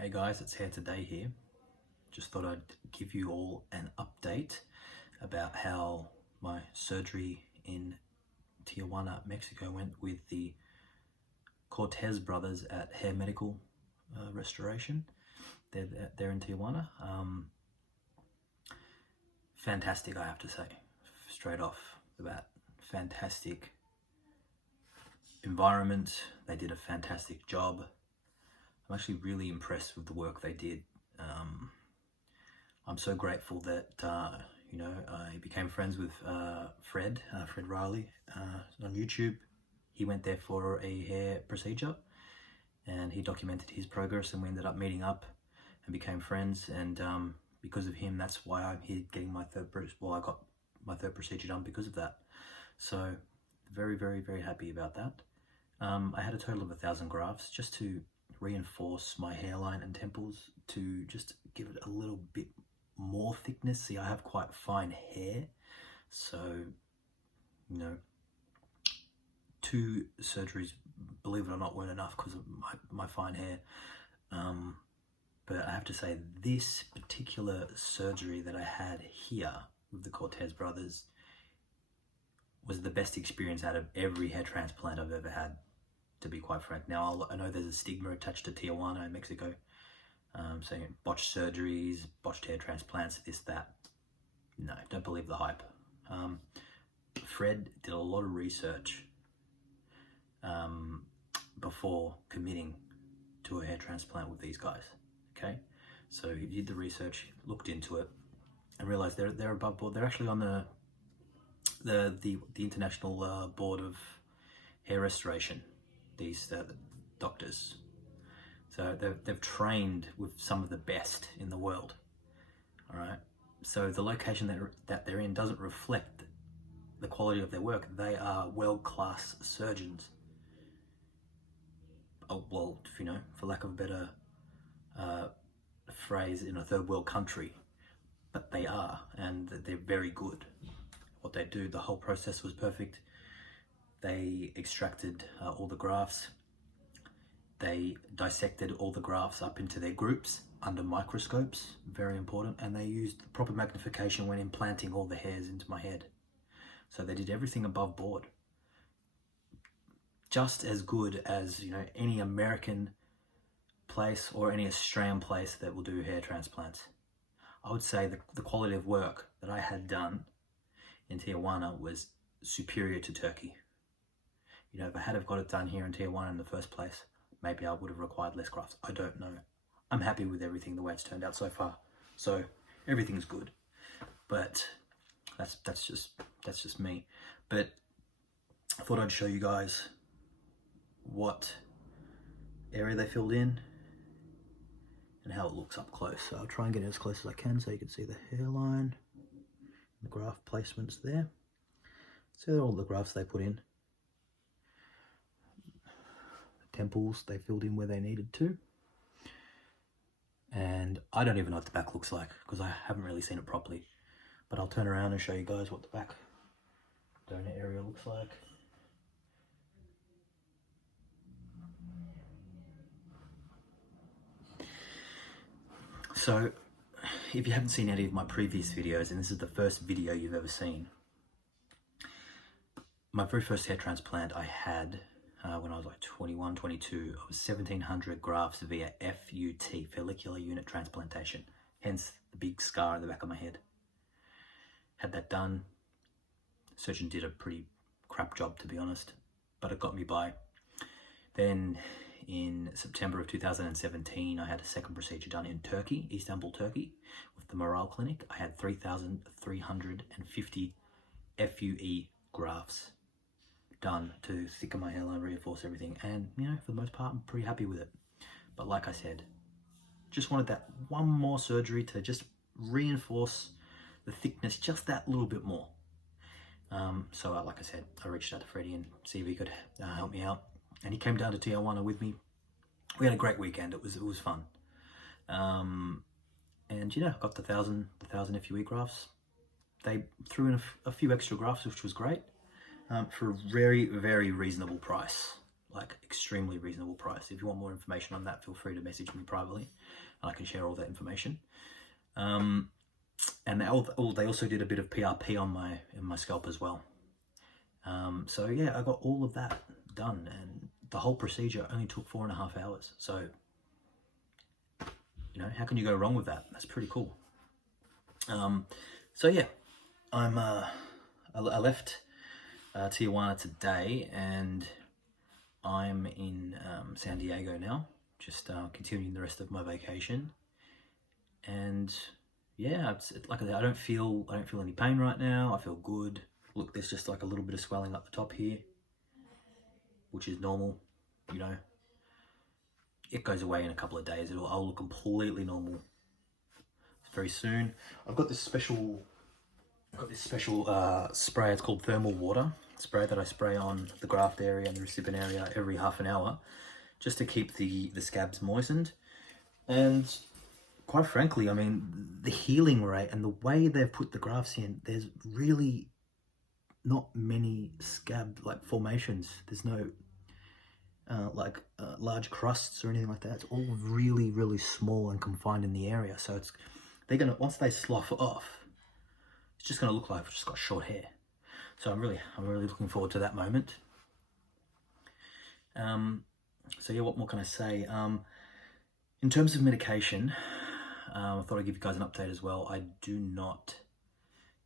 Hey guys, it's Hair Today here. Just thought I'd give you all an update about how my surgery in Tijuana, Mexico went with the Cortez brothers at Hair Medical Restoration. They're in Tijuana. Fantastic, I have to say, straight off the bat. Fantastic environment. They did a fantastic job. I'm actually really impressed with the work they did. I'm so grateful that I became friends with Fred Riley on YouTube. He went there for a hair procedure and he documented his progress, and we ended up meeting up and became friends. And because of him, that's why I'm here getting my I got my third procedure done because of that. So very, very, very happy about that. I had a total of 1,000 grafts just to reinforce my hairline and temples, to just give it a little bit more thickness. See, I have quite fine hair, so 2 surgeries, believe it or not, weren't enough because of my fine hair. But I have to say, this particular surgery that I had here with the Cortez brothers was the best experience out of every hair transplant I've ever had, to be quite frank. Now, I know there's a stigma attached to Tijuana in Mexico, saying botched surgeries, botched hair transplants, this, that. No, don't believe the hype. Fred did a lot of research before committing to a hair transplant with these guys, okay? So he did the research, looked into it, and realized they're above board. They're actually on the International Board of Hair Restoration, these doctors. So they've trained with some of the best in the world, all right? So the location that they're in doesn't reflect the quality of their work. They are world-class surgeons. Oh, well, for lack of a better phrase, in a third world country, but they are, and they're very good. What they do, the whole process was perfect. They extracted all the grafts. They dissected all the grafts up into their groups under microscopes, very important, and they used proper magnification when implanting all the hairs into my head. So they did everything above board. Just as good as any American place or any Australian place that will do hair transplants. I would say the quality of work that I had done in Tijuana was superior to Turkey. If I had have got it done here in Tijuana in the first place, maybe I would have required less grafts. I don't know. I'm happy with everything, the way it's turned out so far. So everything's good. But that's just me. But I thought I'd show you guys what area they filled in and how it looks up close. So I'll try and get it as close as I can so you can see the hairline, the graft placements there. So all the grafts they put in. Temples they filled in where they needed to, and I don't even know what the back looks like because I haven't really seen it properly, but I'll turn around and show you guys what the back donor area looks like. So if you haven't seen any of my previous videos, and this is the first video you've ever seen, my very first hair transplant I had when I was like 21, 22, I was 1,700 grafts via FUT, follicular unit transplantation, hence the big scar on the back of my head. Had that done. The surgeon did a pretty crap job, to be honest, but it got me by. Then in September of 2017, I had a second procedure done in Turkey, Istanbul, Turkey, with the Moral Clinic. I had 3,350 FUE grafts done to thicken my hairline, reinforce everything, and for the most part I'm pretty happy with it. But like I said, just wanted that one more surgery to just reinforce the thickness just that little bit more. So like I said, I reached out to Freddie and see if he could help me out, and he came down to Tijuana with me. We had a great weekend. It was fun, and got the 1,000 FUE grafts. They threw in a few extra grafts, which was great. For a very, very reasonable price. like extremely reasonable price. If you want more information on that, feel free to message me privately and I can share all that information. And they also did a bit of PRP on my scalp as well. So yeah, I got all of that done, and the whole procedure only took 4.5 hours. So, you know, how can you go wrong with that? That's pretty cool. So yeah, I left Tijuana today, and I'm in San Diego now, just continuing the rest of my vacation. And yeah, like I said, I don't feel any pain right now. I feel good. Look, there's just like a little bit of swelling up the top here, which is normal, you know. It goes away in a couple of days. I'll look completely normal very soon. I've got this special spray. It's called thermal water spray that I spray on the graft area and the recipient area every half an hour, just to keep the scabs moistened. And quite frankly, I mean, the healing rate and the way they've put the grafts in, there's really not many scab like formations. There's no large crusts or anything like that. It's all really, really small and confined in the area. So they're gonna, once they slough off, it's just gonna look like I've just got short hair. So I'm really looking forward to that moment. So yeah, what more can I say? In terms of medication, I thought I'd give you guys an update as well. I do not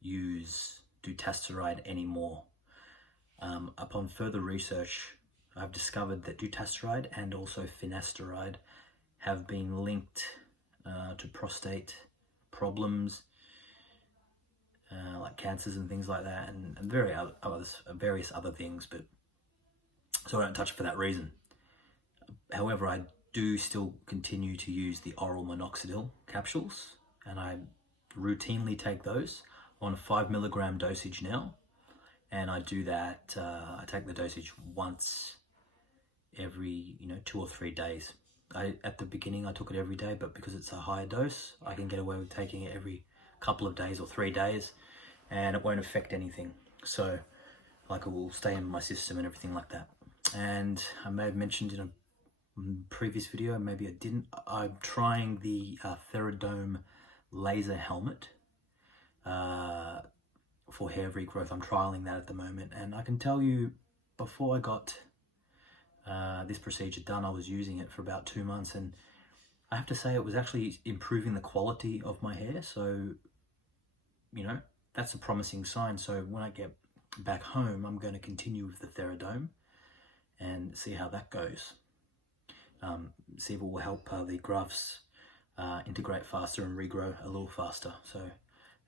use dutasteride anymore. Upon further research, I've discovered that dutasteride and also finasteride have been linked to prostate problems, like cancers and things like that, and various other things, but so I don't touch it for that reason. However, I do still continue to use the oral minoxidil capsules, and I routinely take those on a 5 milligram dosage now, and I do that, I take the dosage once every 2 or 3 days. At the beginning I took it every day, but because it's a higher dose, I can get away with taking it every couple of days or 3 days, and it won't affect anything. So like, it will stay in my system and everything like that. And I may have mentioned in a previous video, maybe I didn't, I'm trying the Theradome laser helmet for hair regrowth. I'm trialing that at the moment, and I can tell you, before I got this procedure done, I was using it for about 2 months, and I have to say it was actually improving the quality of my hair. So, you know, that's a promising sign. So when I get back home, I'm going to continue with the Theradome and see how that goes. See if it will help the grafts integrate faster and regrow a little faster. So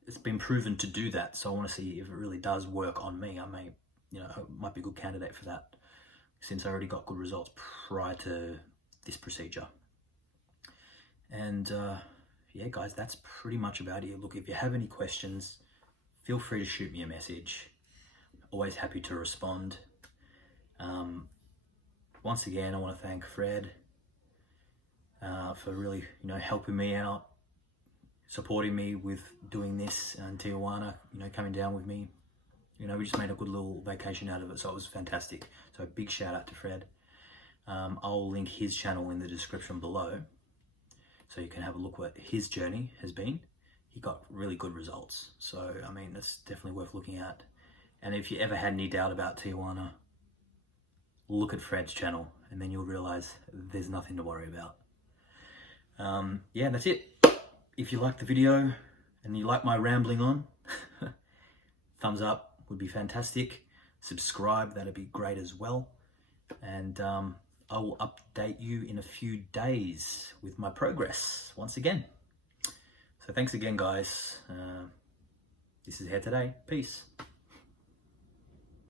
it's been proven to do that. So I want to see if it really does work on me. I may, might be a good candidate for that, since I already got good results prior to this procedure. And yeah, guys, that's pretty much about it. Look, if you have any questions, feel free to shoot me a message. Always happy to respond. Once again, I want to thank Fred for really, helping me out, supporting me with doing this in Tijuana, coming down with me. We just made a good little vacation out of it, so it was fantastic. So big shout out to Fred. I'll link his channel in the description below, so you can have a look what his journey has been. He got really good results. So, I mean, that's definitely worth looking at. And if you ever had any doubt about Tijuana, look at Fred's channel, and then you'll realize there's nothing to worry about. Yeah, that's it. If you like the video and you like my rambling on, thumbs up would be fantastic. Subscribe, that'd be great as well. And I will update you in a few days with my progress once again. So thanks again, guys. This is Hair Today. Peace.